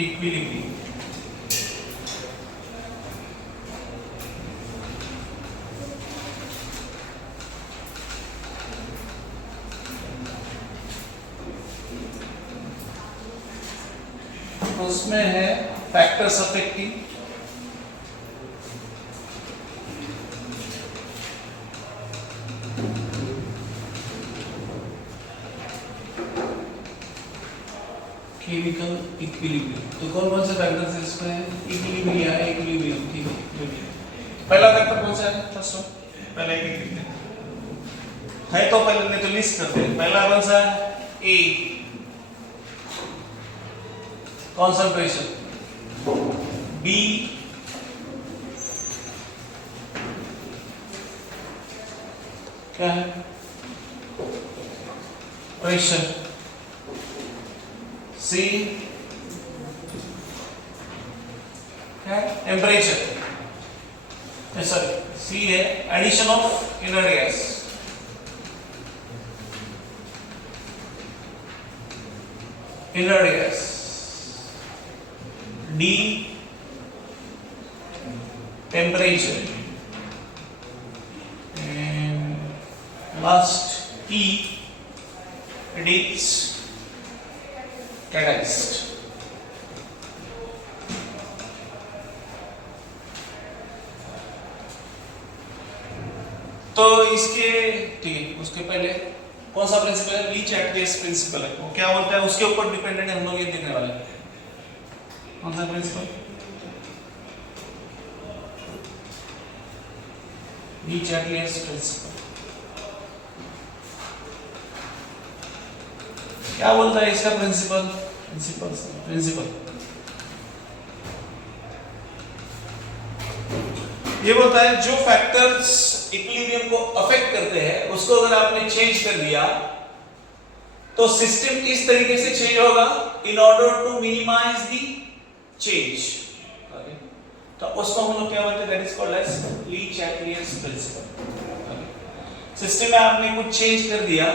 Equilibrium. उसमें है factors affecting chemical equilibrium. तो कौन कौन से फैक्टर्स है इसमें? इक्विलिब्रियम, ठीक है। पहला फैक्टर कौन सा है? फर्स्ट वन, पहला एक लिखते हैं तो पहले नहीं तो लिस्ट करते हैं। पहला कौन सा है? ए कंसंट्रेशन, बी क्या है? प्रेशर, सी क्या है? टेम्परेचर, सॉरी सी है addition of inert gas, inert gas, D temperature, and last E it's catalyst। तो इसके ठीक है, उसके पहले कौन सा प्रिंसिपल है? ली चैटलियस प्रिंसिपल है। वो क्या बोलता है? उसके ऊपर डिपेंडेंट है, हम लोग ये देखने वाले हैं। कौन सा प्रिंसिपल? ली चैटलियस प्रिंसिपल। क्या बोलता है इसका प्रिंसिपल? प्रिंसिपल ये बोलता है जो फैक्टर्स इक्विलिब्रियम को अफेक्ट करते हैं उसको अगर आपने चेंज कर दिया तो सिस्टम इस तरीके से चेंज होगा in order to minimize the change. तो उसको हम लोग क्या बोलते हैं? That is called as Le Chatelier's principle. System में आपने कुछ चेंज कर दिया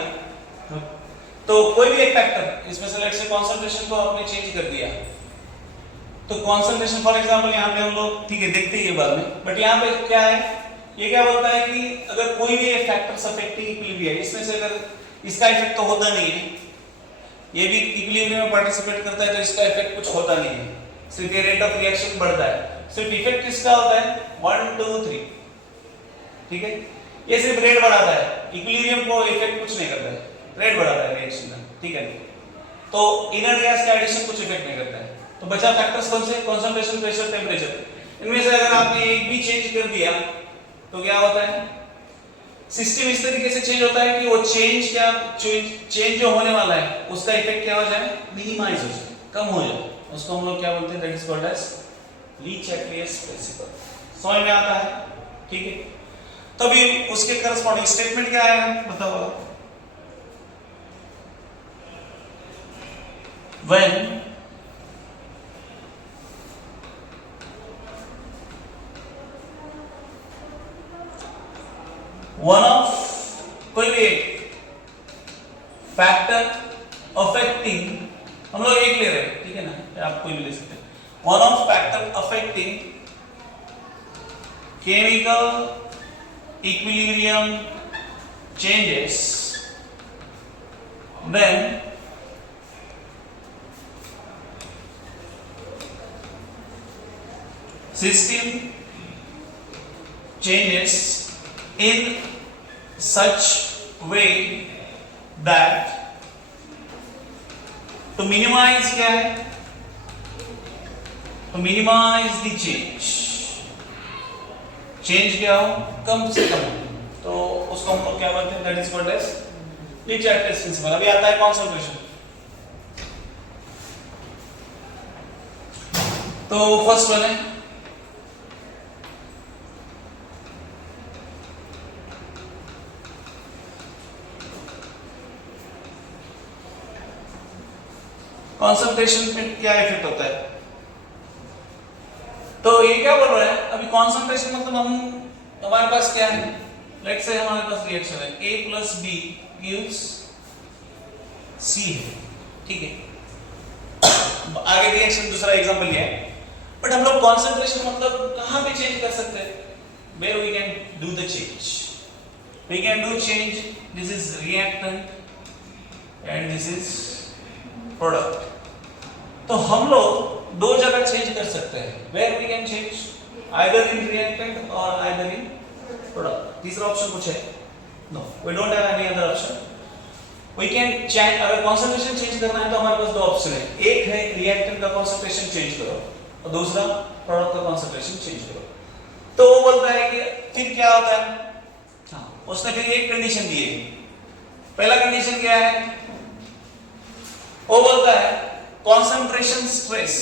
तो कोई भी एक फैक्टर, इसमें से लेट्स से कंसंट्रेशन को आपने चेंज कर दिया तो कंसंट्रेशन फॉर एग्जांपल यहाँ पे हम लोग ठीक है देखते ही बाद में, बट यहाँ पे क्या है? ये क्या बोलता है कि अगर कोई भी एक फैक्टर अफेक्टिंग इक्विलिब्रियम, इसमें से अगर इसका इफेक्ट तो होता नहीं है, ये भी इक्विलिब्रियम में पार्टिसिपेट करता है तो इसका इफेक्ट कुछ होता नहीं है, सिर्फ ये रेट ऑफ रिएक्शन बढ़ता है। सिर्फ इफेक्ट किसका होता है? 1 2 3, ठीक है। ये सिर्फ रेट बढ़ाता है, इक्विलिब्रियम को इफेक्ट कुछ नहीं करता है, रेट बढ़ाता है रिएक्शन का, ठीक है। तो इनर गैस का एडिशन कुछ इफेक्ट नहीं करता है। तो बचा फैक्टर्स कौन से? Concentration, pressure, temperature. इनमें से अगर आपने एक भी चेंज कर दिया तो क्या होता है? सिस्टम इस तरीके से चेंज होता है कि वो चेंज जो होने वाला है उसका इफेक्ट क्या हो जाए? मिनिमाइज हो जाए, कम हो जाए। उसको हम लोग क्या बोलते हैं? That is called as Le Chatelier's principle. समझ में आता है? ठीक है। तभी उसके करस्पॉन्डिंग स्टेटमेंट क्या है बताओ? when one of कोई भी एक फैक्टर अफेक्टिंग, हम लोग एक ले रहे हैं ठीक है ना, आप कोई भी ले सकते हैं। One of factor affecting chemical equilibrium changes when system changes in such way that to minimize क्या है? to minimize the change क्या हो? कम से कम। तो उसको हम लोग क्या बोलते हैं? that is called as Le Chatelier's principle. अभी आता है कंसंट्रेशन। तो फर्स्ट वन है कंसंट्रेशन पे क्या इफेक्ट होता है? तो ये क्या बोल रहा है? अभी कंसंट्रेशन मतलब हमारे पास क्या है? लेट्स से हमारे पास रिएक्शन है A plus B gives C है, ठीक है। आगे रिएक्शन दूसरा एग्जांपल ये है, बट हम लोग कंसंट्रेशन मतलब कहां पे चेंज कर सकते हैं? Where we can do the change? We can do change. This is reactant and this is product. तो हम लोग दो जगह चेंज कर सकते हैं. Where we can change? Either in reactant or either in product. तीसरा ऑप्शन कुछ है? No, we don't have any other option. We can change. अगर concentration चेंज करना है तो हमारे पास दो ऑप्शन है. एक है reactant का concentration चेंज करो और दूसरा product का concentration चेंज करो. तो वो बोलता है कि फिर क्या होता है? हाँ, उसने फिर एक कंडीशन दी है. पहला कंडीशन क्या है? वो बोलता है कंसंट्रेशन स्ट्रेस,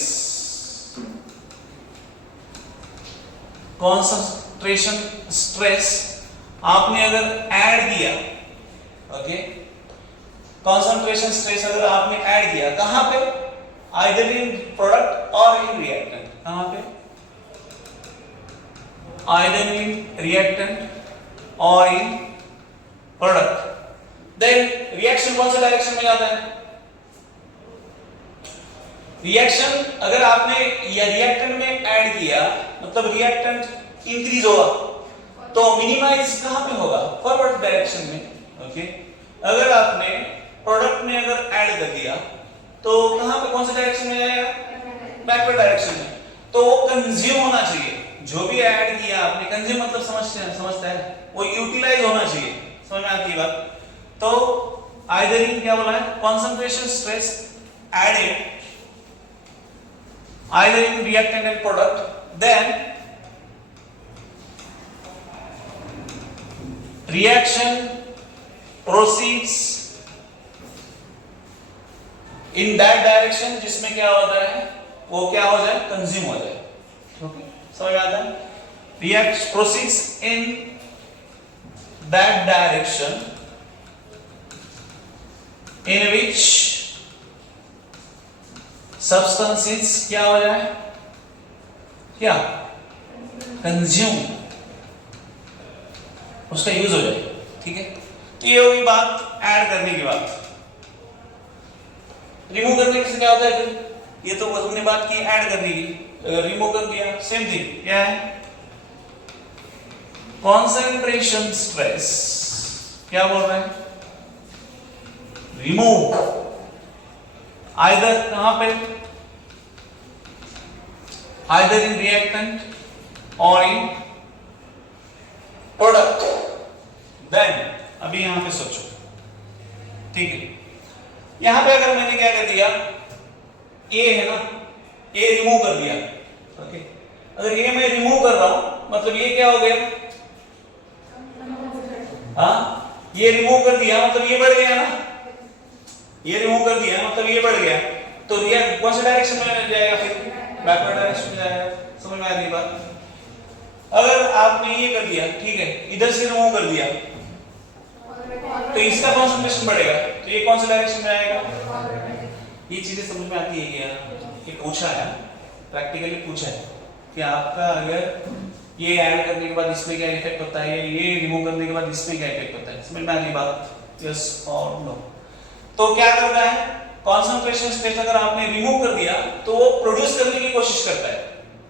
कंसंट्रेशन स्ट्रेस आपने अगर ऐड किया, ओके, कंसंट्रेशन स्ट्रेस अगर आपने ऐड किया कहां पे? आइदर इन प्रोडक्ट और इन रिएक्टेंट. कहां पे? either in reactant or in product, then reaction कौन सा डायरेक्शन में जाता है? रिएक्शन अगर आपने या रिएक्टेंट में ऐड किया मतलब रिएक्टेंट इंक्रीज होगा तो मिनिमाइज कहां पे होगा? फॉरवर्ड डायरेक्शन में. ओके, अगर आपने प्रोडक्ट में अगर ऐड कर दिया तो कहां पे, कौन सा डायरेक्शन में जाएगा? बैकवर्ड डायरेक्शन में. तो वो कंज्यूम होना चाहिए. जो भी ऐड किया आपने, कंज्यूम मतलब समझता है, वो यूटिलाइज होना चाहिए. समझ में आती है बात? तो आइदर इन क्या बोला है? Concentration stress added either in reactant and product, then reaction proceeds in that direction जिसमें क्या होता है? वो क्या हो जाए? कंज्यूम हो जाए. ओके, समझ आता है? React proceeds in that direction in which substances क्या हो जाए? क्या? Consume, उसका यूज हो जाए. ठीक है, तो ये होगी बात ऐड करने की बात. रिमूव करने से क्या होता है फिर? ये तो हमने बात की ऐड करने की. अगर रिमूव कर दिया, सेम थिंग क्या है? कंसंट्रेशन स्ट्रेस क्या बोल रहे हैं? रिमूव आइदर कहां पे? आइदर इन रिएक्टेंट और इन प्रोडक्ट. देन अभी यहां पे सोचो. ठीक है, यहां पे अगर मैंने क्या कर दिया, ए है ना, ए रिमूव कर दिया. ओके, अगर ये मैं रिमूव कर रहा हूं मतलब ये क्या हो गया? हाँ, ये रिमूव कर दिया मतलब ये बढ़ गया ना. ये रिमूव कर दिया मतलब ये बढ़ गया. तो रिएक्ट कौन से डायरेक्शन में जाएगा? फिर बैकवर्ड डायरेक्शन में जाएगा. समझ में आ रही बात? अगर आपने ये कर दिया, ठीक है, इधर से रिमूव कर दिया तो इसका कंसंट्रेशन बढ़ेगा, तो ये कौन से डायरेक्शन में आएगा? ये चीजें समझ में आती है क्या? ये पूछा है, प्रैक्टिकली पूछा है कि आपका अगर ये ऐड करने के बाद इसमें क्या इफेक्ट होता है, ये रिमूव करने के बाद इसमें क्या इफेक्ट होता है. समझ में आ रही बात? यस और नो. तो क्या करता है? कंसंट्रेशन स्ट्रेस अगर आपने रिमूव कर दिया तो वो प्रोड्यूस करने की कोशिश करता है.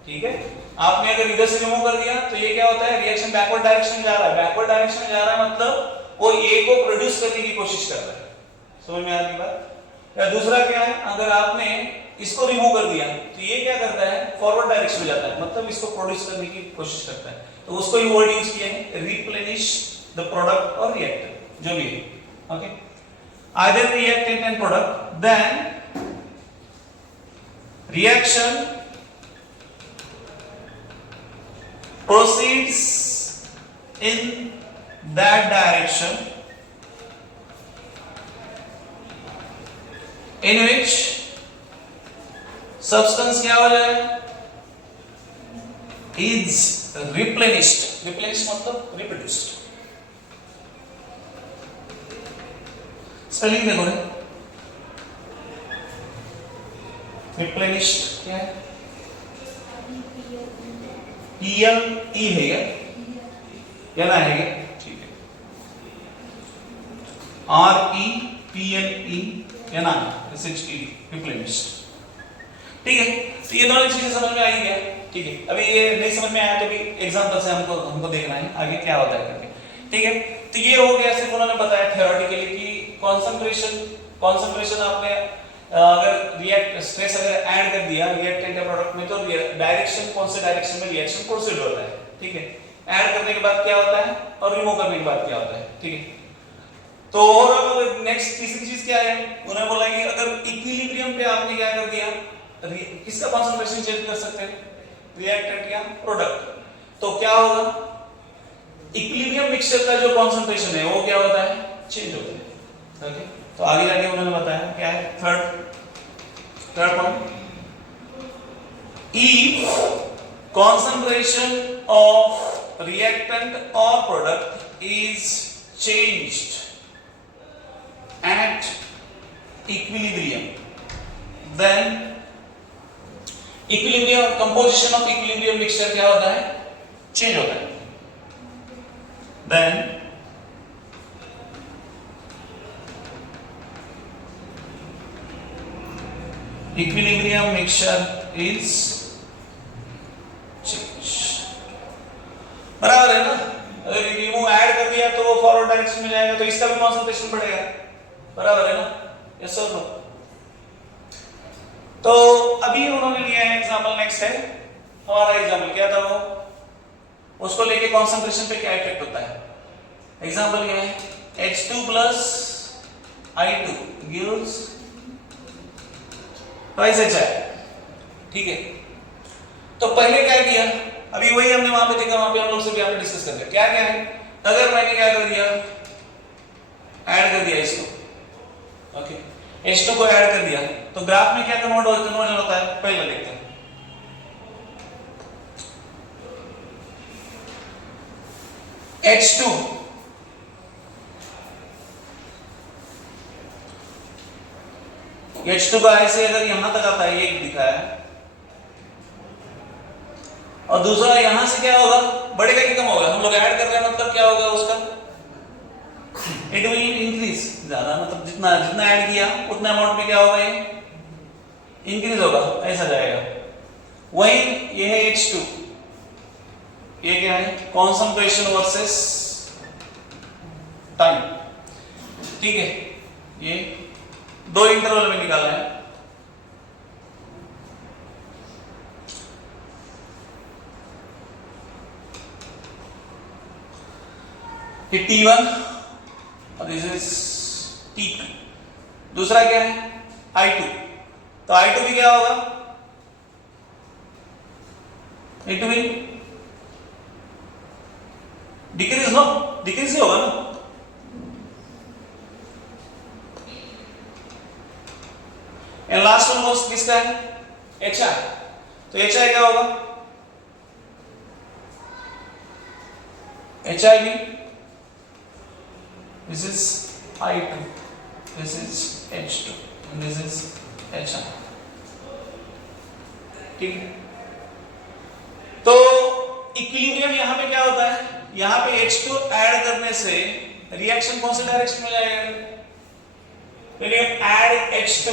ठीक है, आपने अगर इधर से रिमूव कर दिया तो ये क्या होता है? रिएक्शन बैकवर्ड डायरेक्शन में जा रहा है. बैकवर्ड डायरेक्शन में जा रहा है मतलब वो ए को प्रोड्यूस करने की कोशिश कर रहा है. समझ में आ रही बात? या दूसरा क्या है? अगर आपने इसको रिमूव कर दिया तो ये क्या करता है? फॉरवर्ड डायरेक्शन में जाता है मतलब इसको प्रोड्यूस करने की कोशिश करता है. तो उसको ही वर्ड यूज किया है, रिप्लेनिश द प्रोडक्ट और रिएक्टेंट, जो भी है. Okay, either reactant and product, then reaction proceeds in that direction in which substance क्या हो जाए? is replenished. replenished मतलब reproduced. स्पेलिंग देखो. replenished क्या है? PLE है क्या ना है? ठीक है, REPLE या ना SHED, replenished. ठीक है, तो ये दोनों चीजें समझ में आई है। ठीक है, अभी ये नहीं समझ में आया तो भी एग्जांपल से हमको देखना है आगे क्या होता है करके। ठीक है, तो ये हो गया, सिर्फ उन्होंने बताया थ्योरेटिकली कि कॉन्सेंट्रेशन आपने अगर रिएक्ट स्ट्रेस अगर ऐड कर दिया रिएक्टेंट या प्रोडक्ट में तो डायरेक्शन कौन से डायरेक्शन में रिएक्शन प्रोसीड होता है। ठीक है, ऐड करने के बाद क्या होता है और रिमूव करने के बाद क्या होता है। ठीक है, तो और नेक्स्ट तीसरी चीज क्या है, उन्होंने बोला कि अगर इक्विलिब्रियम पे आपने क्या कर दिया, किसका कॉन्सेंट्रेशन चेंज कर सकते हैं, रिएक्टेंट या प्रोडक्ट, तो क्या होगा, इक्विलिब्रियम मिक्सचर का जो कॉन्सेंट्रेशन है वो क्या होता है, चेंज होता है। ओके, तो आगे जाके उन्होंने बताया क्या है, third point, if concentration of reactant or product is changed at equilibrium, then equilibrium composition of equilibrium mixture क्या होता है, चेंज होता है। then equilibrium mixture is बराबर है ना, अगर रिमूव ऐड कर दिया तो वो फॉरवर्ड डायरेक्शन में जाएगा तो इसका भी कॉन्सेंट्रेशन बढ़ेगा, बराबर है ना, यस और नो। तो अभी उन्होंने लिया है एग्जांपल, नेक्स्ट है हमारा एग्जांपल क्या था वो, उसको लेके कॉन्सेंट्रेशन पे क्या इफेक्ट होता है। एग्जांपल ये है H2 plus I2 gives twice HI। ठीक है, तो पहले क्या किया, अभी वही हमने वहां पे देखा, वहां पे हम लोग से भी आपने डिस्कस कर लिया क्या क्या है। अगर मैंने क्या कर दिया, ऐड कर दिया इसको, ओके, H2 को ऐड कर दिया तो ग्राफ में क्या कन्वर्जन होता है, पहले देखते हैं। H2 H2 का ऐसे अगर यहां तक आता है, एक दिखा है, और दूसरा यहां से क्या होगा, बढ़ेगा कि कम होगा, हम लोग ऐड कर रहे हैं मतलब क्या होगा उसका, इट विल इंक्रीज, ज्यादा मतलब जितना जितना ऐड किया उतना अमाउंट में क्या होगा, ये इंक्रीज होगा, ऐसा जाएगा। वही ये है H2, ये क्या है, कॉन्सेंट्रेशन वर्सेस टाइम। ठीक है, ये दो इंटरवल में निकालना है। ये T1 और दिस इज T2, दूसरा क्या है I2, तो I2 भी क्या होगा, I2 भी डिक्रीज, नो डिक्रीज ही होगा ना। एंड लास्ट वन मोस्ट किसका है, HI, तो HI क्या होगा, HI भी, this is I2, this is H2 and this is HI। ठीक है, तो इक्विलिब्रियम यहां पे क्या होता है, यहां पे H2 ऐड करने से रिएक्शन कौन से डायरेक्शन में जाएगा, यदि ऐड H2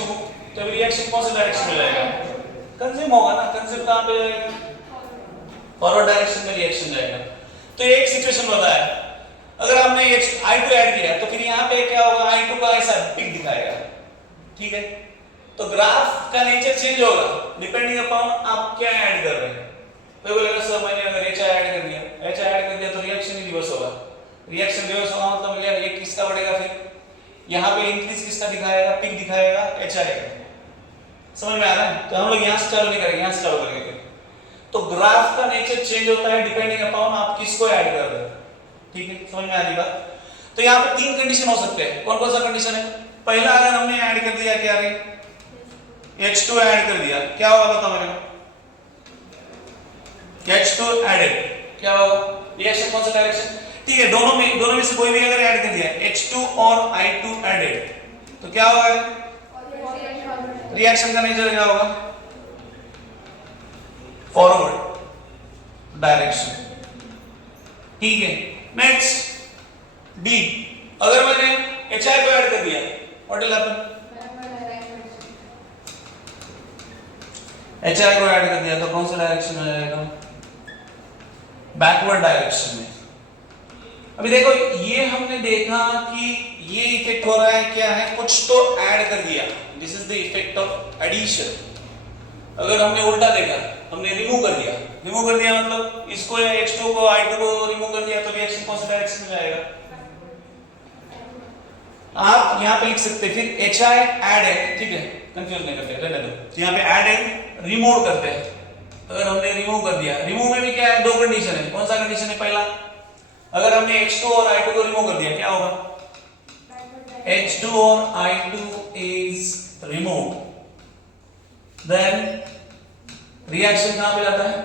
तो रिएक्शन कौन से डायरेक्शन में जाएगा, कंज्यूम होगा ना, कंज्यूम कहां पे जाएगा, फॉरवर्ड डायरेक्शन में रिएक्शन जाएगा। तो एक सिचुएशन होता है, अगर आपने I2 ऐड किया तो फिर यहां पे क्या होगा, I2 का ऐसा पिक दिखाएगा। ठीक है, तो ग्राफ का नेचर चेंज होगा डिपेंडिंग अपॉन आप क्या ऐड कर रहे हैं। कोई बोलेगा सर मैंने अगर HI ऐड कर दिया तो रिएक्शन ही रिवर्स होगा, रिएक्शन रिवर्स होगा मतलब मिलेगा, ये किसका बढ़ेगा, फिर यहां पे इंक्रीज किसका दिखाएगा, पिक दिखाएगा HI का। समझ में आ रहा है, तो हम लोग यहां से चालू नहीं करेंगे, यहां से चालू करेंगे। तो ग्राफ का नेचर चेंज होता है डिपेंडिंग अपॉन आप किसको ऐड कर रहे हैं। ठीक है, समझ में आ रही बात। तो यहाँ पे तीन कंडीशन हो सकते हैं, कौन कौन सा कंडीशन है, पहला अगर हमने ऐड कर दिया क्या रे, H2 ऐड कर दिया, क्या होगा बताओ मेरे को, H2 एडेड क्या होगा, रिएक्शन कौन सा डायरेक्शन। ठीक है, दोनों में से कोई भी अगर ऐड कर दिया H2 और I2 एडेड तो क्या होगा, रिएक्शन का नेचर क्या होगा, फॉरवर्ड डायरेक्शन। ठीक है, नेक्स्ट बी, अगर मैंने HI को ऐड कर दिया व्हाट विल हैपन, HI को ऐड कर दिया तो कौन सा डायरेक्शन में जाएगा? बैकवर्ड डायरेक्शन में। अभी देखो ये हमने देखा कि ये इफेक्ट हो रहा है, क्या है, कुछ तो ऐड कर दिया, this is the effect of addition. अगर हमने उल्टा देखा, हमने रिमूव कर दिया, रिमूव कर दिया मतलब इसको H2 को I2 को रिमूव कर दिया तो रिएक्शन कौन सा डायरेक्शन में जाएगा? आप यहां पे लिख सकते हैं फिर HI ऐड है, ठीक है, कंफ्यूज नहीं करते, रहने दो। यहां पे ऐड है, रिमूव करते हैं। अगर हमने रिमूव कर दिया, रिमूव में भी क्या है, दो कंडीशन है। कौन सा कंडीशन है? पहला, अगर हमने H2 और I2 को रिमूव कर दिया क्या होगा? H2 और I2 is removed, then reaction कहां पे जाता है?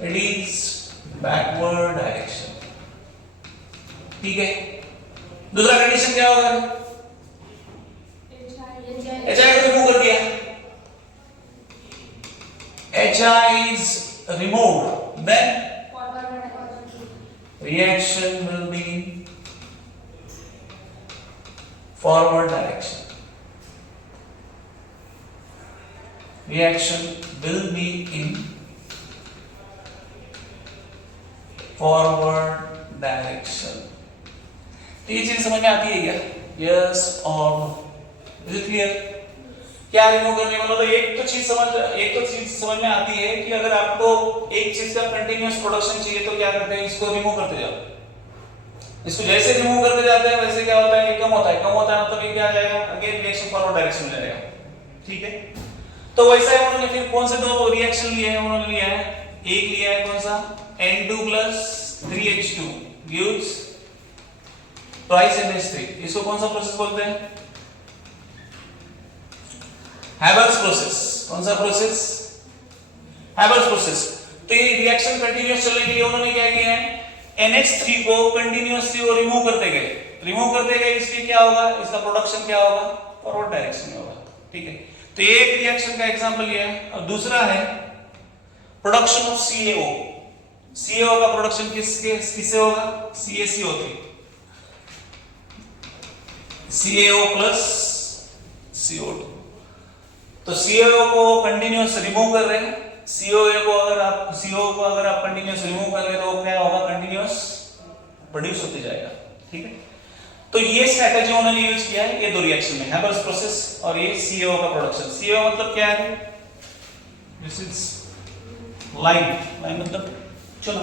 It is backward direction, ठीक है। दूसरा कंडीशन क्या होगा? HI को रिमूव कर दिया, HI is removed, then reaction will be forward direction. Reaction will be in forward direction. तो ये चीज समझ में आती है क्या? Yes or no? Is it clear? क्या रिमूव करने वाला? तो एक तो चीज समझ में आती है कि अगर आपको एक चीज का कंटिन्यूअस प्रोडक्शन चाहिए तो क्या करते हैं, इसको रिमूव करते जाओ। इसको जैसे रिमूव करते जाते हैं वैसे क्या होता है, ये कम होता है मतलब ये क्या आ जाएगा, अगेन रिएक्शन फॉरवर्ड डायरेक्शन में जाएगा, ठीक है। तो वैसा है, उन्होंने फिर कौन से दो रिएक्शन लिए हैं? उन्होंने लिया है, एक लिया है कौन सा, N2 + 3H2 gives twice NH3। इसको कौन सा प्रोसेस बोलते हैं? Haber's process. कौन सा प्रोसेस? Haber's process. तो ये रिएक्शन कंटीन्यूअस चलने के लिए उन्होंने क्या किया है, NH3 को कंटीन्यूअसली वो रिमूव करते गए, इसलिए क्या होगा, इसका प्रोडक्शन क्या होगा, फॉरवर्ड डायरेक्शन में होगा, ठीक है। तो ये एक रिएक्शन का एग्जांपल लिया है। और दूसरा है प्रोडक्शन ऑफ CaO। CaO का प्रोडक्शन किससे होगा? CaCO3, CaO + CO2। तो CaO को कंटिन्यूअस रिमूव कर रहे हैं, CO को अगर आप कंटिन्यूअस रिमूव कर रहे हैं तो क्या होगा, कंटिन्यूअस प्रोड्यूस होते जाएगा, ठीक है। तो ये स्ट्रेटजी उन्होंने यूज किया है ये दो रिएक्शन में, हैबर्स प्रोसेस और ये CaO का प्रोडक्शन। CaO मतलब क्या है? दिस इज लाइन मतलब चलो,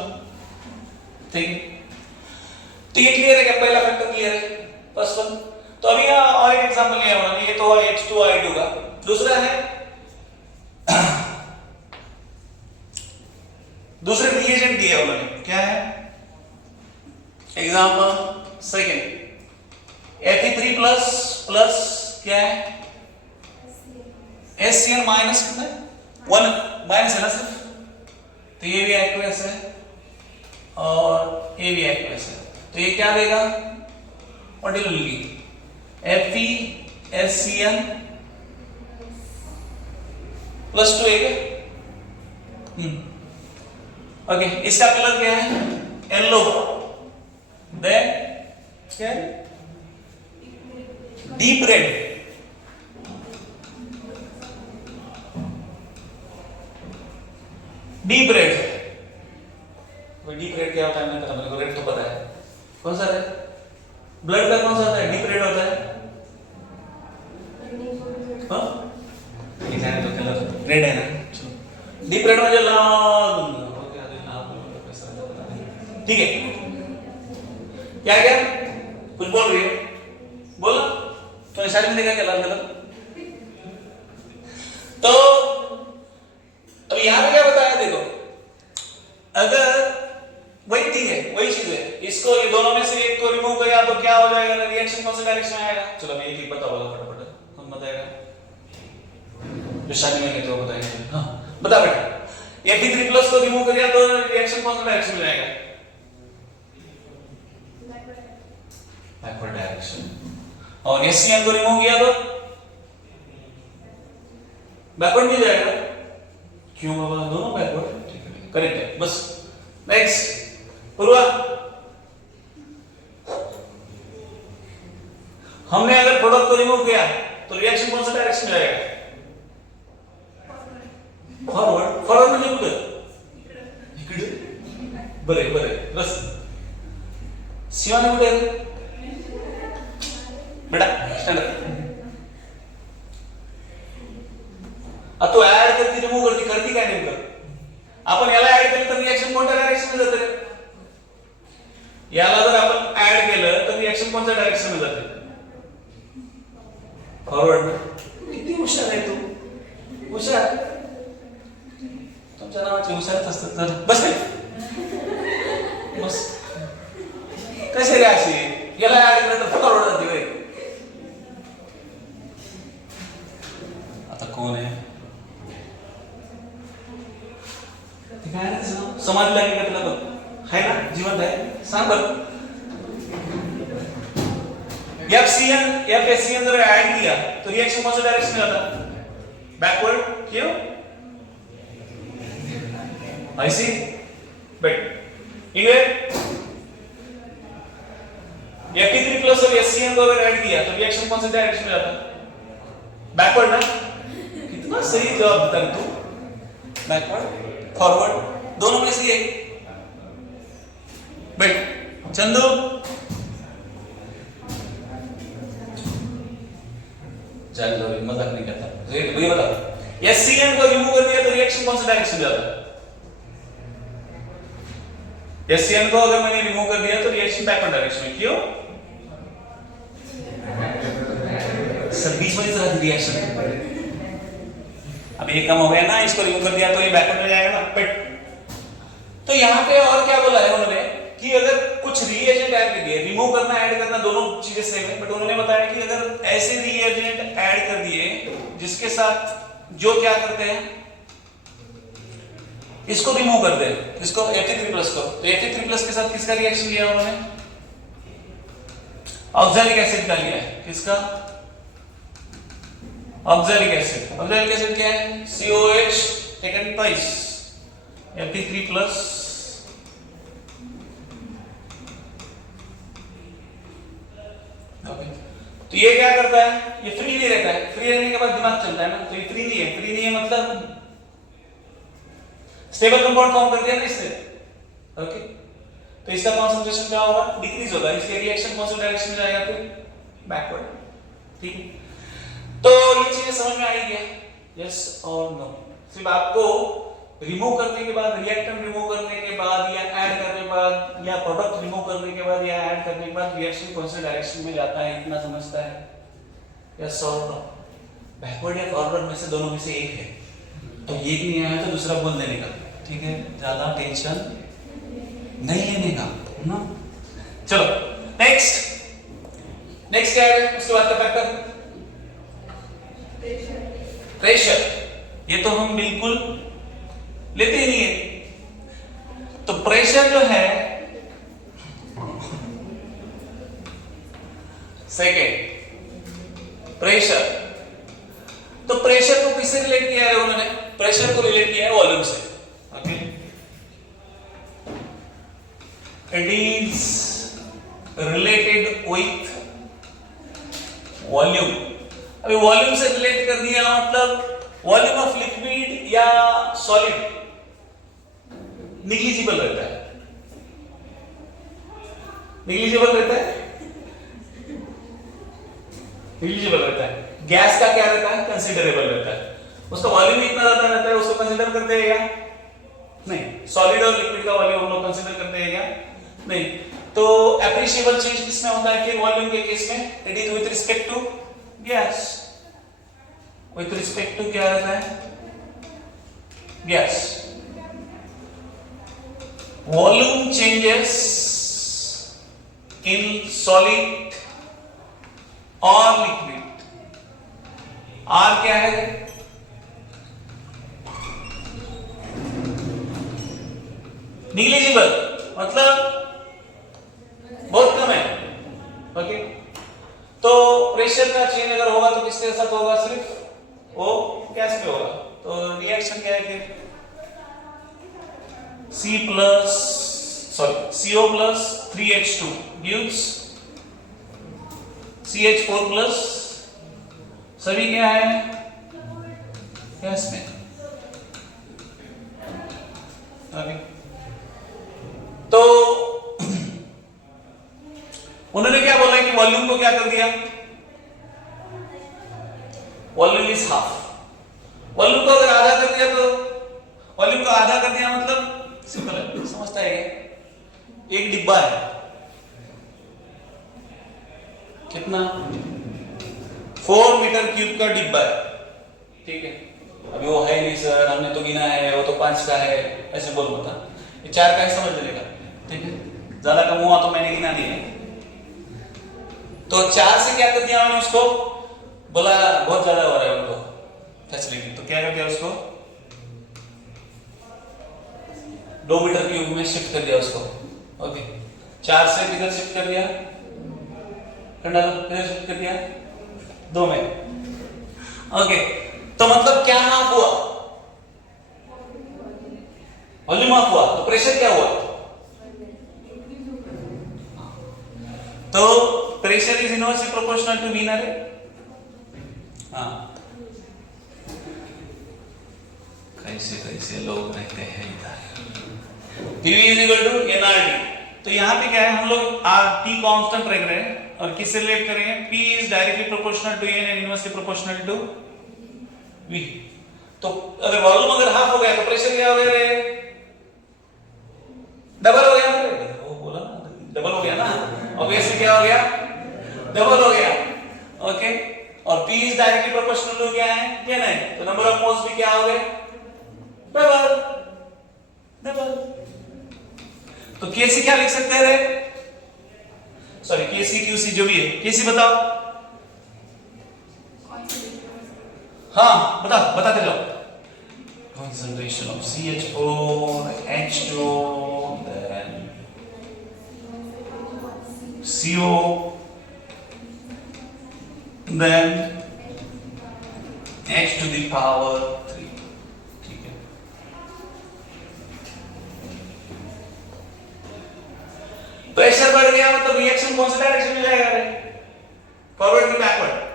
ठीक है। तो ये क्लियर है क्या? पहला फैक्टर क्लियर है, फर्स्ट वन। तो अभी यहाँ और एक एग्जांपल लिया उन्होंने, ये तो H2 I2 का। दूसरा है दूसरे रिएजेंट दिए उन्होंने, क्या है? एग्जांपल सेकंड, Fe3 प्लस क्या है? HCl माइनस कितना है? 1 माइनस है ना सिर्फ, तो ये भी एक्वेस है और ये भी एक्वेस है, तो ये क्या देगा? What will be? FeHCl +2 एक ओके। इसका कलर क्या है? येलो। देन क्या है? Deep red. Deep red, deep red क्या होता है नहीं पता मेरे को, रेड तो पता है। कौन सा रेड? ब्लड का कौन सा होता है? डीप रेड होता है। हाँ तो कलर रेड है ना, डीप रेड में जो लाल, ठीक है। क्या क्या कुछ बोल रही है? बोलो तो इशारे में देखा क्या लाल कलर? तो अब यहां पे क्या बताया, देखो अगर वही चीज है, वही चीज है, इसको ये दोनों में से एक को रिमूव किया तो क्या हो जाएगा, रिएक्शन कौन से डायरेक्शन में आएगा? चलो मैं एक बता बोला फटाफट, कौन बताएगा? जो शादी में कहते हो बताएंगे। हाँ बता बेटा, Fe3+ को रिमूव किया तो रिएक्शन कौन सा डायरेक्शन में जाएगा? Backward direction. और HCl को रिमूव किया तो बैकवर्ड नहीं जाएगा। क्यों बाबा? दोनों बैकवर्ड, ठीक है, करेक्ट है। बस नेक्स्ट पूर्वा, हमने अगर प्रोडक्ट को रिमूव किया तो रिएक्शन कौन सा डायरेक्शन में जाएगा? फॉरवर्ड म्हणजे कुठं इकडे बरे बस शिवानी कुठे आहे बेटा स्टँड अब तू ऍड करती रिमूव्ह करती काय नेमकं आपण याला ऍड केलं तर रिएक्शन कोणत्या डायरेक्शन मध्ये जाते याला जर आपण ऍड केलं तर रिएक्शन कोणत्या डायरेक्शन मध्ये जाते फॉरवर्ड किती हुशार आहे तू हुशार तुमच्या नावाचे हुशारच असतात तर बस बस कसे रे अशी याला ऍड केलं तर फॉरवर्ड जाते वे आता कोण आहे समाज लागेल का तुला बघ है ना जिवंत आहे सांग बरं FCN जर ऐड किया तो रिएक्शन कौन सा डायरेक्शन में आता बैकवर्ड क्यों I see बट इधर Fe3 प्लस और SCN को अगर ऐड किया तो रिएक्शन कौन से डायरेक्शन में आता बैकवर्ड ना कितना सही जवाब देता है तू बैकवर्ड फॉरवर्ड दोनों में से एक बैठ चंदू चल लो मजाक नहीं करता ये बता SCN को रिमूव कर दिया तो रिएक्शन कौन सा डायरेक्शन जाता है SCN को अगर मैंने रिमूव कर दिया तो रिएक्शन बैकवर्ड डायरेक्शन में क्यों सब बीच में चला रिएक्शन अब ये कम हो गया ना इसको रिमूव कर दिया तो ये बैकवर्ड में जाएगा ना बट तो यहाँ पे और क्या बोला है उन्होंने कि अगर कुछ रिएजेंट ऐड कर दिए रिमूव करना ऐड करना दोनों चीजें सेम है बट उन्होंने बताया कि अगर ऐसे रिएजेंट ऐड कर दिए जिसके साथ जो क्या करते हैं इसको रिमूव कर दे इसको Fe3+ को तो Fe3+ के साथ किसका रिएक्शन लिया उन्होंने ऑक्सैलिक एसिड का लिया है किसका ऑक्सैलिक एसिड क्या है COH टेकन ट्वाइस Fe3+ तो ये क्या करता है ये फ्री नहीं रहता है फ्री रहने के बाद दिमाग चलता है ना तो ये फ्री नहीं है मतलब स्टेबल कंपाउंड फॉर्म कर दिया ना इसने ओके तो इसका कंसंट्रेशन क्या होगा डिक्रीज होगा इसके रिएक्शन कौन से डायरेक्शन में जाएगा फिर बैकवर्ड ठीक है तो ये चीजें समझ में आई क्या यस और नो सिर्फ आपको रिमूव करने के बाद रिएक्टेंट रिमूव करने के बाद या ऐड करने के बाद या प्रोडक्ट रिमूव करने के बाद या ऐड करने के बाद रिएक्शन कौन से डायरेक्शन में जाता है इतना समझता है यस और नो बैकवर्ड या फॉरवर्ड में से दोनों में से एक है तो ये भी नहीं आया तो दूसरा बोल देने का ठीक है ज्यादा टेंशन नहीं लेने का ना चलो नेक्स्ट क्या है उसके बाद का फैक्टर प्रेशर ये तो हम बिल्कुल लेते ही नहीं है तो प्रेशर जो है सेकेंड प्रेशर तो प्रेशर को किससे रिलेट किया है उन्होंने प्रेशर को रिलेट किया है वॉल्यूम से okay it is related with volume अभी वॉल्यूम से रिलेट कर दिया मतलब वॉल्यूम ऑफ लिक्विड या सॉलिड निग्लिजिबल रहता है निग्लिजिबल रहता है गैस का क्या रहता है कंसीडरेबल रहता है उसका वॉल्यूम इतना ज्यादा रहता है उसको कंसीडर करते हैं क्या नहीं सॉलिड और लिक्विड का वॉल्यूम हम लोग कंसीडर करते हैं क्या नहीं तो एप्रिशिएबल चेंज किसमें होता है फिर वॉल्यूम के केस में it is with respect to gas with respect to क्या रहता है gas volume changes in solid और लिक्विड आर क्या है निग्लिजिबल मतलब बहुत कम है ओके तो प्रेशर का चेंज अगर होगा तो किसके साथ होगा सिर्फ वो गैस पे होगा तो रिएक्शन क्या है फिर CO plus 3H2 gives CH4 plus सभी क्या है गैस में ओके, तो उन्होंने क्या बोला कि वॉल्यूम को क्या कर दिया, वॉल्यूम इज हाफ। वॉल्यूम को अगर आधा कर दिया तो वॉल्यूम को आधा कर दिया मतलब सिंपल है, समझता है क्या? एक डिब्बा है, कितना 4 मीटर क्यूब का डिब्बा है, ठीक है। अभी वो है नहीं सर, हमने तो गिना है, वो तो 5 का है, ऐसे बोल बता, ये 4 का है समझ लेगा, ठीक है। ज्यादा कम हुआ तो मैंने गिना नहीं है, तो 4 से क्या कर दिया मैंने उसको, बोला बहुत ज्यादा हो रहा है उनको फैसिलिटी, तो क्या कर दिया उसको 2 मीटर क्यूब में शिफ्ट कर दिया उसको। ओके, 4 से किधर शिफ्ट कर दिया, किधर शिफ्ट कर दिया 2 में। ओके, तो मतलब क्या हाफ हुआ, वॉल्यूम हाफ हुआ, तो प्रेशर क्या हुआ, तो pressure is inversely proportional to mean. अरे हाँ, कैसे कैसे लोग रहते हैं इधर। PV is equal to NRT, तो यहाँ पे क्या है, हम लोग T कांस्टेंट रख रहे हैं और किससे रिलेट करेंगे, P is directly proportional to N and inversely proportional to V। तो अगर वॉल्यूम अगर हाफ हो गया तो प्रेशर क्या हो गया रे, डबल हो गया ना, वो बोला ना डबल हो गया ना, ऑब्वियसली क्या हो गया, डबल हो गया। ओके, और P is directly proportional to क्या है, क्या नहीं, तो नंबर ऑफ मोल्स भी क्या हो गए, डबल डबल। तो Kc क्या लिख सकते हैं रे, सॉरी Kc QC जो भी है, Kc बताओ, हाँ बताते जाओ। Concentration of CH4, H2, then CO, then H to the power 3, ठीक है। प्रेशर बढ़ गया मतलब रिएक्शन कौन से डायरेक्शन में जाएगा रे, फॉरवर्ड की बैकवर्ड,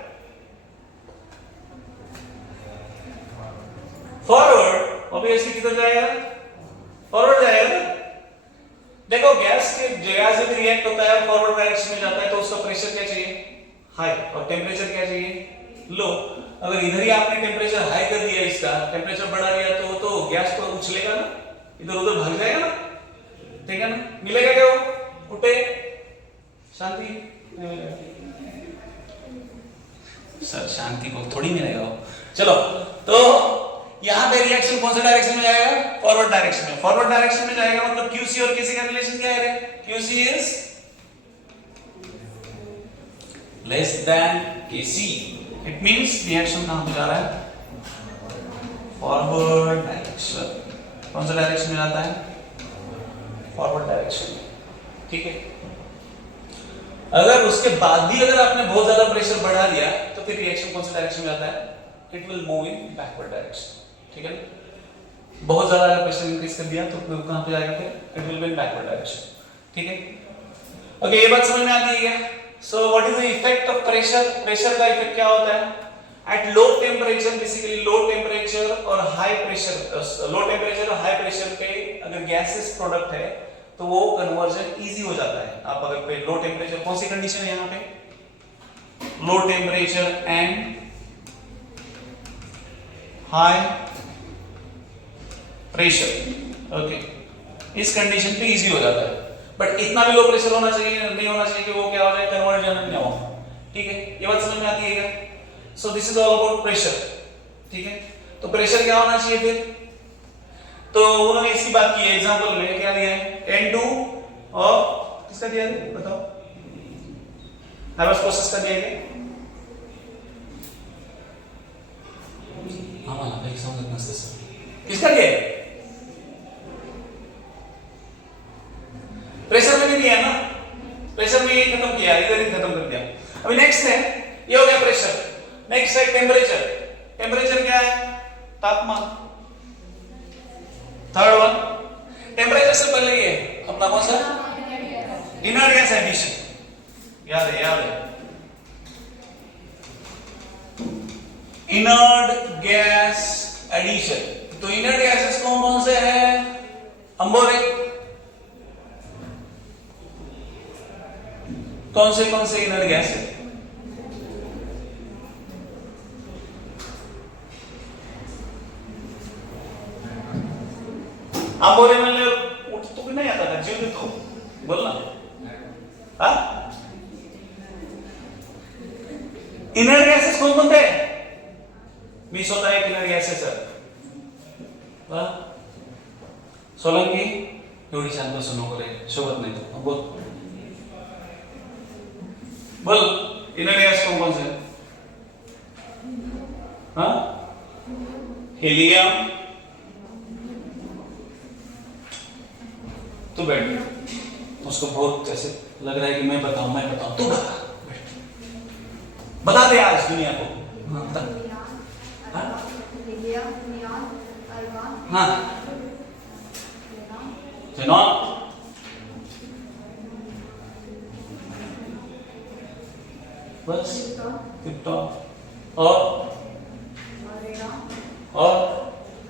फॉरवर्ड, ऑब्वियसली किधर जाएगा, फॉरवर्ड जाएगा ना। देखो गैस के जगह से भी रिएक्ट होता है फॉरवर्ड डायरेक्शन में जाता है, तो उसका प्रेशर क्या चाहिए, हाई, और टेम्परेचर क्या चाहिए, लो। अगर इधर ही आपने टेम्परेचर हाई कर दिया, इसका टेम्परेचर बढ़ा दिया तो गैस तो उछलेगा ना, इधर उधर भाग जाएगा ना, ठीक है ना, मिलेगा क्या, वो उठे शांति सर, शांति को थोड़ी मिलेगा। चलो, तो यहां पे रिएक्शन कौन से डायरेक्शन में जाएगा, फॉरवर्ड डायरेक्शन में। फॉरवर्ड डायरेक्शन में जाएगा मतलब QC और KC का रिलेशन क्या है, QC is less than KC, it means reaction कहां पे जा रहा है, फॉरवर्ड डायरेक्शन। कौन सा डायरेक्शन में जाता है, फॉरवर्ड डायरेक्शन, ठीक है। अगर उसके बाद भी अगर आपने बहुत ज्यादा प्रेशर बढ़ा दिया तो फिर रिएक्शन कौन से डायरेक्शन में जाता है, it will move in backward direction, ठीक है। बहुत ज्यादा अगर प्रेशर इंक्रीज कर दिया तो कहां पे जाएगा, फिर it will be in backward direction, ठीक है। ओके, ये बात समझ में आती है क्या? So what is the effect of pressure, pressure का इफेक्ट क्या होता है at low temperature, basically low temperature और हाई प्रेशर, लो टेम्परेचर और हाई प्रेशर पे अगर गैसेस प्रोडक्ट है तो वो कन्वर्जन इजी हो जाता है। आप अगर पे लो टेम्परेचर, कौन सी कंडीशन है यहाँ पे, low temperature and high pressure, okay, इस कंडीशन पे इजी हो जाता है। बट इतना भी लो प्रेशर होना चाहिए, नहीं होना चाहिए कि वो क्या हो जाए, कन्वर्जन नहीं हो, ठीक है। ये बात समझ में आती है क्या? So this is all about pressure, ठीक है। तो प्रेशर क्या होना चाहिए फिर, तो उन्होंने इसकी बात की है, एग्जांपल में क्या दिया है, N2 और किसका दिया है बताओ, हैबर्स प्रोसेस का दिया है, हाँ एक समझ नसते सर, किसका दिया है, प्रेशर में नहीं दिया ना, प्रेशर में ये खत्म किया, इधर ही खत्म कर दिया। अभी नेक्स्ट है, ये हो गया प्रेशर, नेक्स्ट है टेम्परेचर। टेम्परेचर क्या है, तापमान। थर्ड वन, टेम्परेचर से पहले ये अपना कौन सा, इनर्ट गैस एडिशन, याद है इनर्ट गैस एडिशन। तो इनर्ट गैसेस कौन कौन से हैं, अंबोरे कौन से इनर गैस है? अंबोरे म्हणले उठतो की नाही आता का जीव देतो? बोल ना. हा इनर गॅसेस कोणकोणते? मी स्वतः एक इनर गॅस आहे सर. सोलंकी एवढी शांत बसू नको रे, शोभत नाही तो. बोल बोल इनर गॅस कौन से? हाँ हीलियम. तू बैठ. उसको बहुत कैसे लग रहा है कि मैं बताऊं. तू बता दे आज दुनिया को. हाँ जेनॉन. बस क्रिप्टॉन और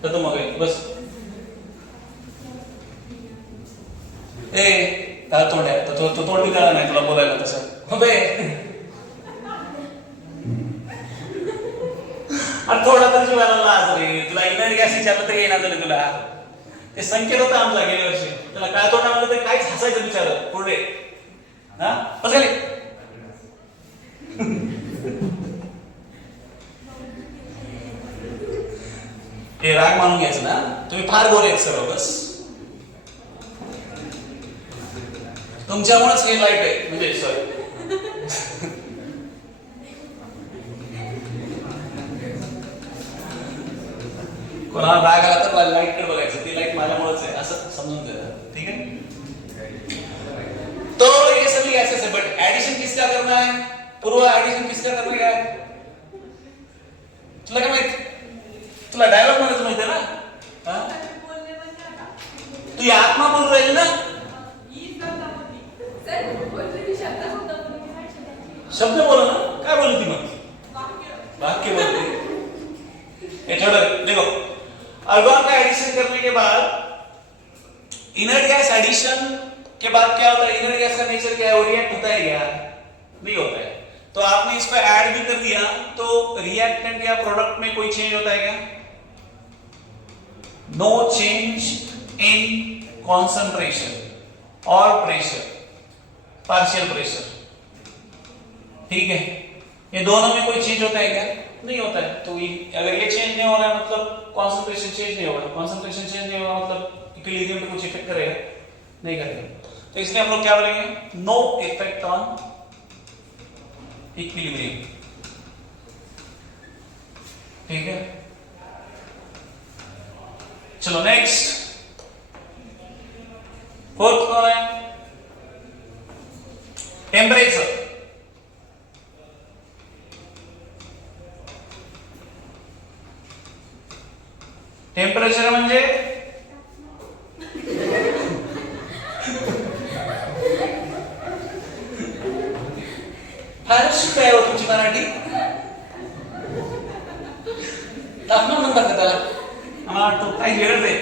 खत्म हो गए बस. त्याला तोंड आहे तो तोंड बी करा नाही तुला बोलायला तसं. अबे आणि थोडा तरी जीवाला लाज रे. तुला इनर गॅस विचारलं तर येणार झालं तुला. ते संकेत होता आमचा गेल्या वर्षी. त्याला काय तोंड म्हणलं तर काहीच हसायचं विचार पुढे. हा बस खाली. हे राग मानून घ्यायचं ना. तुम्ही फार गोरे आहेत सर्व. बस तुमच्यामुळेच हे लाईट आहे. म्हणजे सॉरी कोणाला राग आला तर लाईट कडे बघायचं. ती लाईट माझ्यामुळेच आहे असं समजून घ्या. ठीक है. तो ये सभी गैसेस है बट एडिशन किसका करना है? पूर्व एडिशन किसका करना है? तुला काय माहित? तुला डायलॉग म्हणायचं माहिती आहे ना. तू आत्मा बोल राहील ना. शब्द बोला ना. काय बोलती मग? वाक्य बोलते. देखो अर्गॉन का एडिशन करने के बाद इनर गैस एडिशन के बाद क्या होता है? इनर गैस का नेचर क्या है? वो रिएक्ट होता है क्या? नहीं होता है. तो आपने इस पर ऐड भी कर दिया तो रिएक्टेंट या प्रोडक्ट में कोई चेंज होता है क्या? नो चेंज इन कॉन्सेंट्रेशन और प्रेशर. Partial pressure. ठीक है. ये दोनों में कोई चेंज होता है क्या? नहीं होता है. तो अगर ये चेंज नहीं हो रहा है मतलब कॉन्सेंट्रेशन चेंज नहीं होगा. कॉन्सेंट्रेशन चेंज नहीं होगा मतलब इक्विलिब्रियम पे कुछ इफेक्ट करेगा? नहीं करेगा. तो इसलिए हम लोग क्या बोलेंगे? No effect on equilibrium. ठीक है. चलो नेक्स्ट. फोर्थ कौन है? टेम्परेचर. टेम्परेचर म्हणजे फारच सुट आहे तुमची मराठी. तापमान म्हणतात का त्याला? आम्हाला वाटतं काही वेगळंच आहे.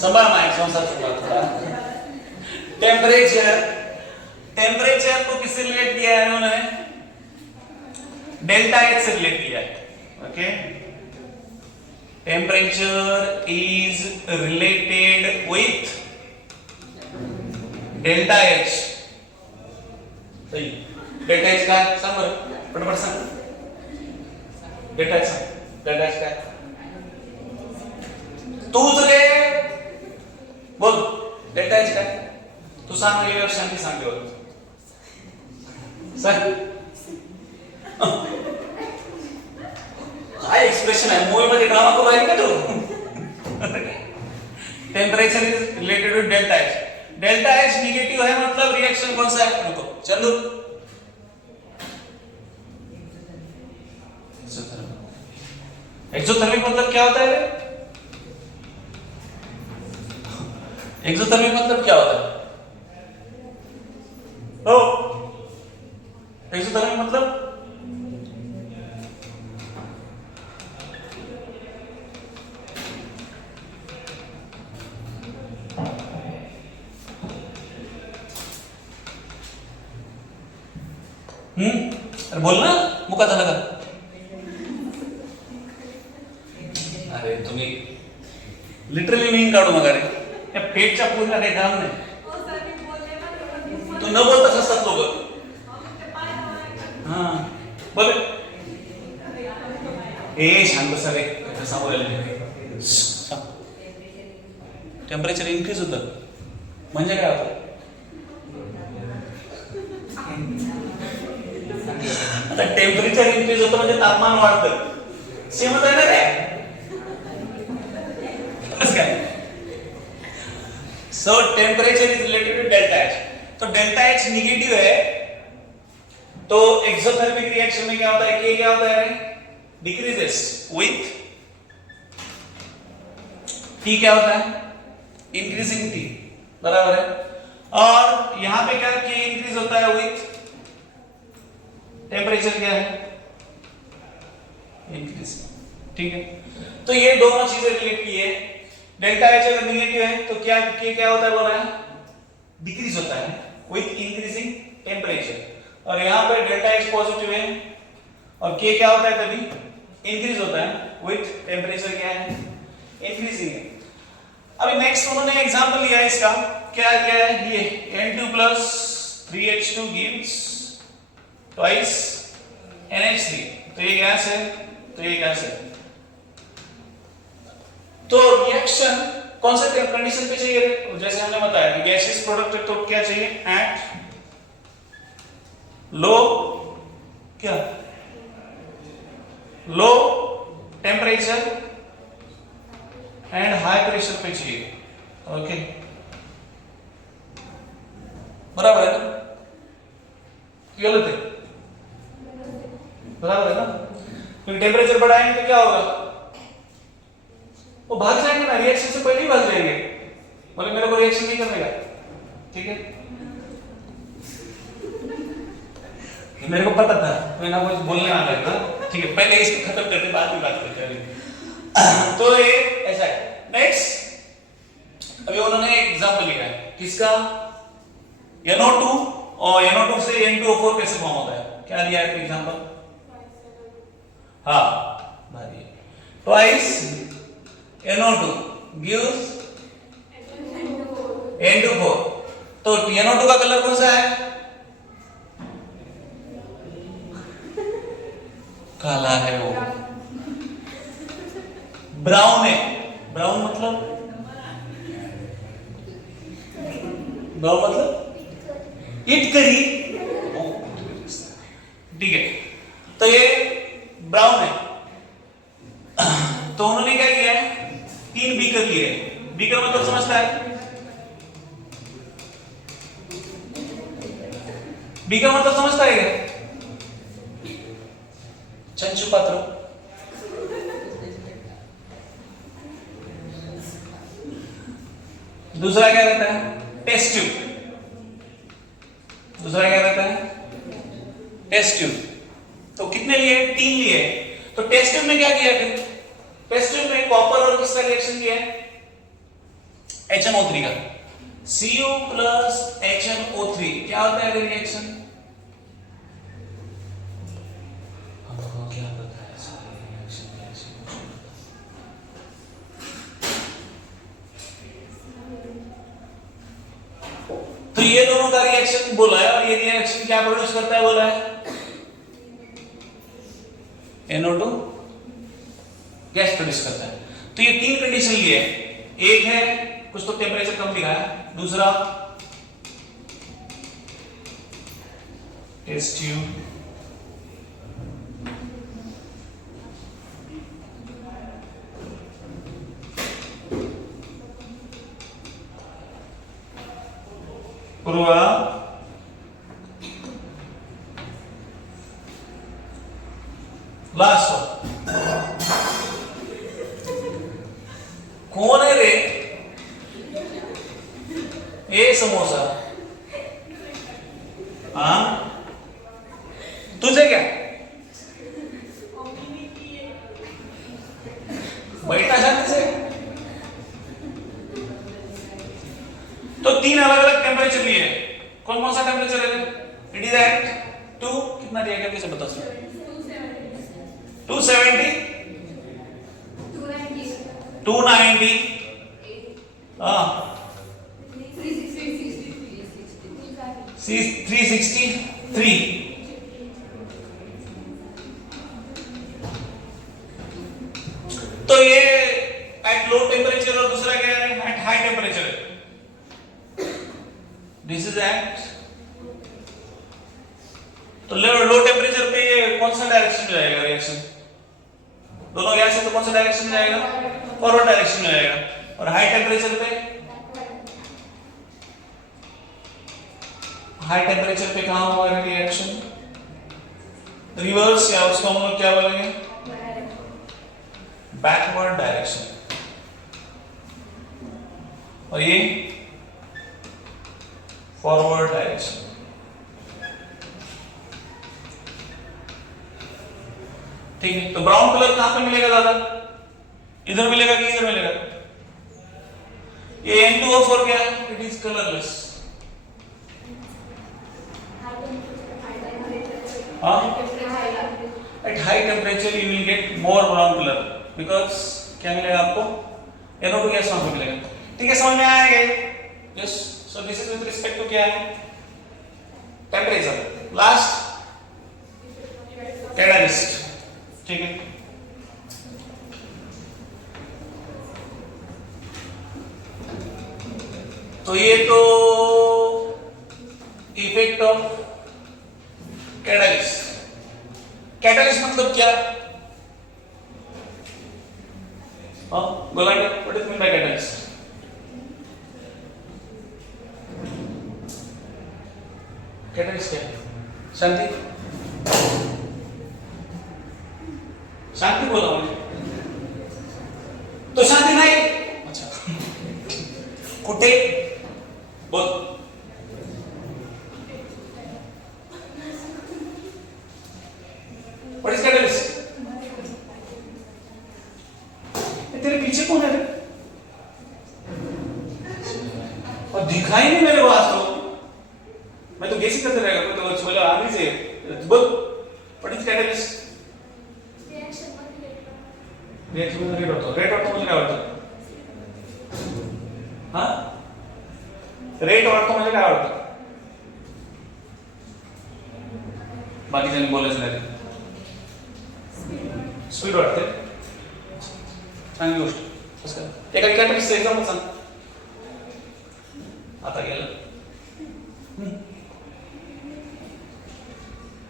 संभाळ माय संसार थोड़ा. टेम्परेचर को किससे रिलेट किया है उन्होंने? डेल्टा एच से रिलेट किया है. Okay. Temperature is related with delta H. सही. डेल्टा एच काय? सांग बरं पटपट सांग. डेल्टा एच सांग. डेल्टा एच काय? तूच रे बोल. डेल्टा एच काय? तू सांग. गेल्या वर्षी आम्ही सांगले होते. सांग. काय एक्सप्रेशन आहे? मूवी मध्ये ड्रामा करू आहे का तू? Temperature is related with delta H. Delta H negative है मतलब रिएक्शन कौन सा है? रुको चंदू. एक्सोथर्मिक मतलब क्या होता है? एक्सोथर्मिक मतलब क्या होता है? हो एक्सोथर्मिक मतलब अरे बोलना मुका झाला का? अरे तुम्ही लिटरली मीन काढू नका रे, या पेटच्या पूर्ण काही काम नाही. तू न बोलताच असतात लोक. हा बोल. ए शांत बसा रे, सांगू राहिले. टेम्परेचर इन्क्रीज होतं म्हणजे काय होतं? आता टेम्परेचर इन्क्रीज होतं म्हणजे तापमान वाढतं. सेमच आहे ना रे. काय? So temperature is related to delta H. तो डेल्टा एच निगेटिव है तो एक्सोथर्मिक रिएक्शन में क्या होता है? क्या होता है? Decreases with T. क्या होता है? Increasing T. बराबर है. और यहां पे क्या के इंक्रीज होता है विथ टेम्परेचर क्या है? इंक्रीज. ठीक है. तो ये दोनों चीजें रिलेट की है. डेल्टा एच अगर निगेटिव है तो क्या क्या होता है बोला है? डिक्रीज होता है विथ इंक्रीजिंग टेम्परेचर. और यहां पे डेल्टा एच पॉजिटिव है और के क्या होता है तभी? इंक्रीज होता है विथ टेम्परेचर क्या है? इंक्रीजिंग है. अभी नेक्स्ट उन्होंने एग्जांपल लिया है इसका. क्या है ये? N2 plus 3H2 gives twice NH3. तो ये गैस है, तो ये गैस है. तो रिएक्शन कौन से कंडीशन पे चाहिए? जैसे हमने बताया कि गैसियस प्रोडक्ट है तो क्या चाहिए? एट लो क्या? Low temperature and high pressure पे चाहिए. ओके बराबर है ना? गलत है? बराबर है ना? क्योंकि टेम्परेचर बढ़ाएंगे तो क्या होगा? वो भाग जाएंगे ना, रिएक्शन से पहले ही भाग जाएंगे. बोले मेरे को रिएक्शन नहीं करने का. ठीक है, मेरे को पता था मैं ना कुछ बोलने वाला था. ठीक है, पहले इसको खत्म करते बाद में बात करते हैं. तो ये ऐसा है. नेक्स्ट अभी उन्होंने एक एग्जांपल लिखा है. किसका? NO2 और NO2 से N2O4 कैसे फॉर्म होता है? क्या दिया है एग्जांपल? हाँ भाई ट्वाइस NO2 gives N2O4. तो NO2 का कलर कौन सा है? काला है वो. ब्राउन है. ब्राउन मतलब इटकरी. ठीक है, तो ये ब्राउन है. तो उन्होंने क्या किया है? 3 बीकर लिए. बीकर मतलब समझता है? बीकर मतलब समझता है क्या? चंचू पात्र. दूसरा क्या रहता है? Test tube. दूसरा क्या रहता है? Test tube. तो कितने लिए? 3 लिए. तो टेस्ट ट्यूब में क्या किया फिर? टेस्ट ट्यूब में कॉपर और किसका रिएक्शन किया है? HNO3 का. Cu plus HNO3 क्या होता है रिएक्शन? हमको क्या पता है सारे रिएक्शन कैसे? तो ये दोनों का रिएक्शन बोला है और ये रिएक्शन क्या प्रोड्यूस करता है बोला है? NO2 गैस प्रोड्यूस करता है. तो ये 3 कंडीशन लिए है. एक है कुछ तो टेम्परेचर कम दिखाया. दूसरा टेस्ट ट्यूब. पूर्वा लास्ट कौन है रे? ये समोसा. हाँ तुझे क्या? बैठा शांति से. तो 3 अलग अलग टेम्परेचर लिए. कौन कौन सा टेम्परेचर है? इट इज एट 2 कितना दिया गया कैसे बता सकते? 270, 290, हाँ 363. तो ये एट लो टेम्परेचर और दूसरा क्या है at high temperature. This is at तो लो टेम्परेचर पे ये कौन सा डायरेक्शन में जाएगा रिएक्शन? दोनों गैस है तो कौन सा डायरेक्शन में जाएगा? फॉरवर्ड डायरेक्शन में जाएगा. और हाई टेम्परेचर पे कहां होगा रिएक्शन? रिवर्स या उसको हम लोग क्या बोलेंगे? Backward direction. और ये फॉरवर्ड डायरेक्शन. ठीक है. तो ब्राउन कलर कहां पे मिलेगा दादा? इधर मिलेगा कि इधर मिलेगा? ये N2O4 क्या है? It is colourless. At high temperature you will get more brown color because क्या मिलेगा आपको? NO2 गैस वहां पे मिलेगा. ठीक है, समझ में आएगा? Yes. So this is with respect to क्या है? Temperature. Last catalyst. ठीक है. तो ये तो इफेक्ट ऑफ कैटालिस्ट. कैटालिस्ट मतलब क्या? गोलांडे, what is mean by catalyst? Catalyst क्या है? शांति बोला मुझे तो शांति नाही. अच्छा कुठे बोल. What is catalyst? तेरे पीछे कौन है? और दिखाई नहीं मेरे को आज तो. मैं तो गेस करते रहेगा. तो बोलो आगे से बोल. What is catalyst? रिएक्शन में रेट होता है. रेट वाटतो म्हणजे काय वाटतं? हाँ रेट वाटतो म्हणजे काय वाटतं? बाकीच्यांनी बोलायचं नाही. स्पीड वाटते. चांगली गोष्ट. कसं काय? एका कॅटलिस्टचं एक्झाम्पल सांग. आता गेलं.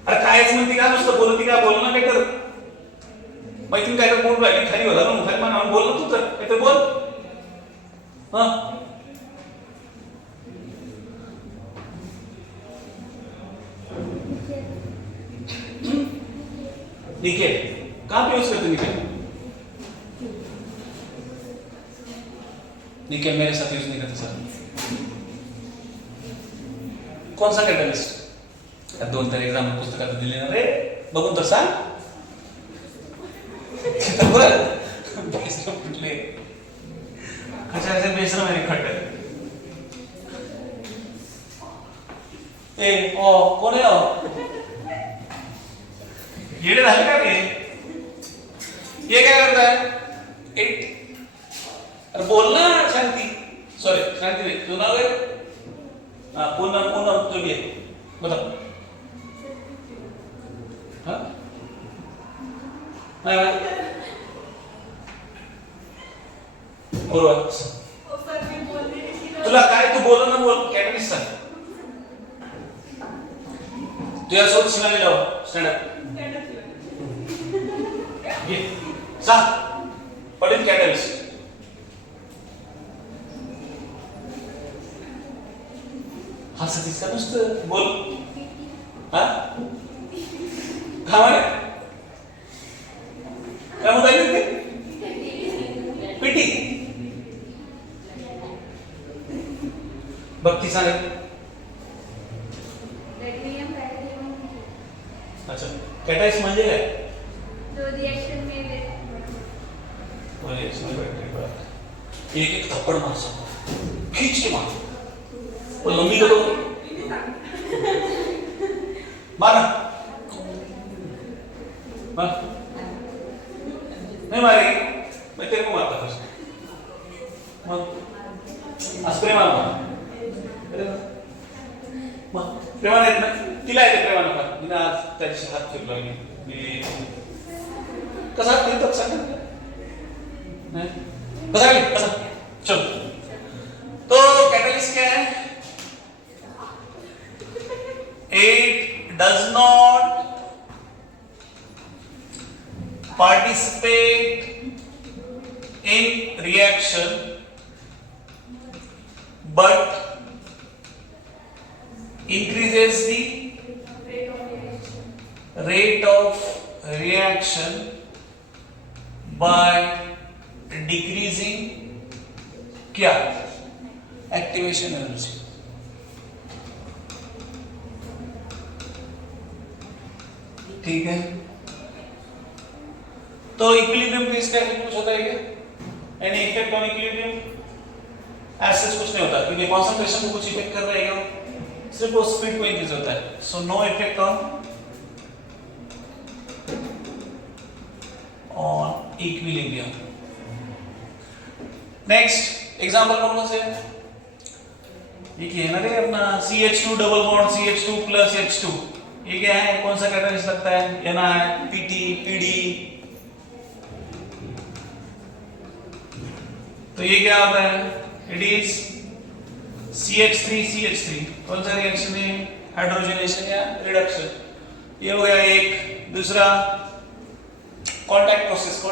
अरे कायच म्हणते का? नुसतं बोलती का? बोल ना काहीतर. मैत्रीण काय तर बोल राहिली खाली होला ना खाली म्हणून बोल ना तू तर काहीतर बोल. हाँ निकेल कहां पे यूज करते निकेल? निकेल मेरे साथ यूज नहीं करते सर. कौन सा कैटलिस्ट? दोन तर एग्जाम पुस्तकात दिले ना रे. बघून तर सांग. बोल बेसरम कुठले? कशाचे बेसरम आहे खड्डे? ए ओ कोण आहे? येडे झाले का रे? ये क्या करता है? इट अरे बोलना शांति. सॉरी शांति नहीं तू ना गए. हाँ पूनम जो भी है बताओ. हाँ बरोबर. तुला काय तू बोल ना बोल. कॅटलिस्ट सांग. तुझ्यासोबत शिवानी लाव. Stand up. ये सांग. What is catalyst? हा सतीश का नुसतं बोल. हा काय म्हणताय ते? पिटी भक्ती सांग. अच्छा कॅटालिस्ट म्हणजे काय? जो रिएक्शन में एक एक थप्पड़ मार सकता. खींच के मार. वो लंबी तो मारा मार नहीं मारेगी मैं तेरे को मारता फिर मार स्प्रे मार प्रेमानं येत ना तिला येते प्रेमानं फार तिने आज त्याच्याशी हात फिरलो मी कसा हात फिरतो सांग कसा कसा चल तो कैटलिस्ट क्या है it does not participate in reaction but increases the rate of reaction by decreasing क्या एक्टिवेशन एनर्जी ठीक है तो इक्विलिब्रियम पे इसका इफेक्ट कुछ होता है क्या एनी इफेक्ट ऑन इक्विलिब्रियम ऐसा कुछ नहीं होता क्योंकि कंसंट्रेशन को कुछ इफेक्ट कर रहा है क्या सिर्फ वो स्पीड को इंक्रीज होता है so no effect on equilibrium next example कौन से ये क्या है ना रे अपना CH2 double bond CH2 plus H2 ये क्या है कौन सा कैटलिस्ट लगता है Na PT PD तो ये क्या होता है इट इज CH3 कौन सा रिएक्शन है हाइड्रोजनेशन या रिडक्शन ये हो गया एक दूसरा कांटेक्ट प्रोसेस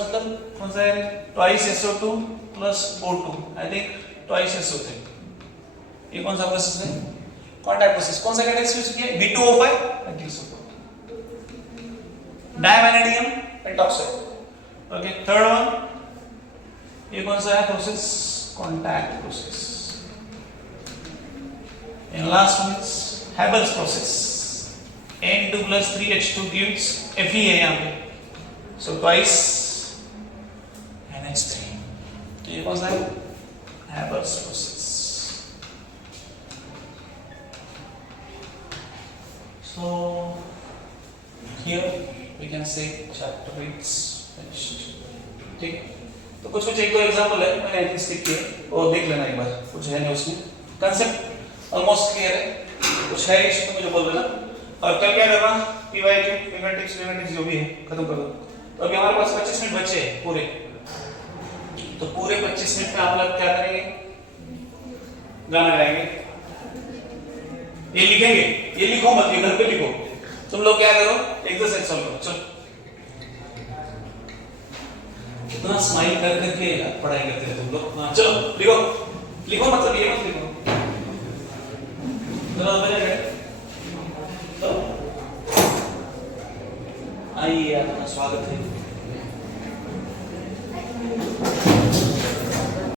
मतलब कौन सा है twice SO2 plus O2 I think twice SO3 ये कौन सा प्रोसेस है कांटेक्ट प्रोसेस कौन सा कैटलिस्ट यूज किया B2O5 आई थिंक सो डायमैग्नेटियम पेंटॉक्साइड ओके थर्ड वन ये कौन सा है process contact process and last one is Haber's process N2 plus 3H2 gives Fe है यहाँ पे so twice NH3 तो ये कौन सा है हैबल्स process so here we can say chapter is finished ठीक है तो कुछ एक दो एग्जांपल है मैंने आई थिंक स्टिक किए और देख लेना एक बार कुछ है नहीं उसमें कांसेप्ट ऑलमोस्ट क्लियर है कुछ है इशू तो मुझे बोल देना और कल क्या करना PYQ फिंगरटिप्स जो भी है खत्म कर दो तो अभी हमारे पास 25 मिनट बचे हैं पूरे तो पूरे 25 मिनट में आप लोग क्या करेंगे गाना गाएंगे ये लिखेंगे ये लिखो मत ये घर पे लिखो तुम लोग क्या करो एक्सरसाइज सॉल्व करो चलो कितना स्माइल कर करके पढ़ाई करते हैं तुम लोग हाँ चलो लिखो लिखो मतलब ये मत लिखो तो आइए आपका स्वागत है